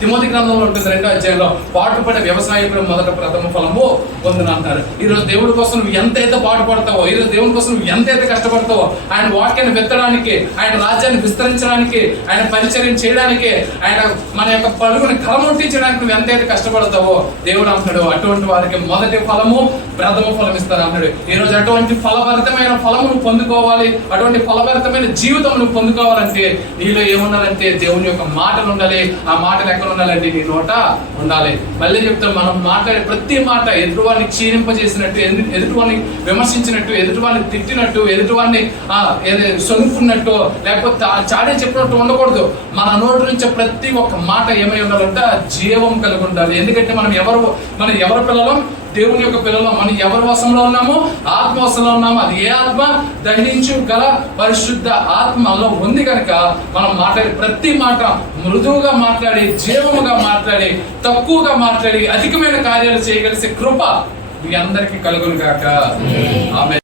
Timothy గ్రంథంలో ఉంటుంది 2వ అధ్యాయంలో, పాటుపడే వ్యవసాయకుడు మొదట ప్రథమ ఫలము పొందును అంటారు. ఈరోజు దేవుడి కోసం నువ్వు ఎంతైతే పాటుపడతావో, ఈరోజు దేవుడి కోసం నువ్వు ఎంతైతే కష్టపడతావో, ఆయన వాక్యాన్ని విత్తడానికి, ఆయన రాజ్యాన్ని విస్తరించడానికి, ఆయన పరిచర్య చేయడానికి, ఆయన మన యొక్క పలుగుని కలముట్టించడానికి నువ్వు ఎంతైతే కష్టపడతావో దేవుడు అంటాడు అటువంటి వారికి మొదటి ఫలము ప్రథమ ఫలం ఇస్తాను అంటాడు. ఈ రోజు అటువంటి ఫలభరితమైన ఫలము నువ్వు పొందుకోవాలి, అటువంటి ఫలభరితమైన జీవితం నువ్వు పొందుకోవాలంటే నీలో ఏముండాలంటే దేవుని యొక్క మాటలు ఉండాలి. ఆ మాటలు ఎక్కడ ఉండాలంటే నీ నోట ఉండాలి. మళ్ళీ చెప్తాం, మనం మాట్లాడే ప్రతి మాట ఎదుటివాడిని క్షీణింపజేసినట్టు, ఎదుటివాడిని విమర్శించినట్టు, ఎదుటివాడిని తిట్టినట్టు, ఎదుటివాడిని సొనుకున్నట్టు, లేకపోతే చాడే చెప్పినట్టు ఉండకూడదు. మన నోటి నుంచి ప్రతి ఒక్క మాట ఏమై ఉండాలంటే జీవం కలిగి ఉండాలి. ఎందుకంటే మనం ఎవరి పిల్లలం? దేవుని యొక్క పిల్లలు. మనం ఎవరి వశంలో ఉన్నాము? ఆత్మ వశంలో ఉన్నాము. అది ఏ ఆత్మ? దహించు గల పరిశుద్ధ ఆత్మలో ఉంది కనుక మనం మాట్లాడే ప్రతి మాట మృదువుగా మాట్లాడి, జీవముగా మాట్లాడి, తక్కువగా మాట్లాడి అధికమైన కార్యాలు చేయగలిసే కృప మీ అందరికీ కలుగును గాక. ఆమేన్.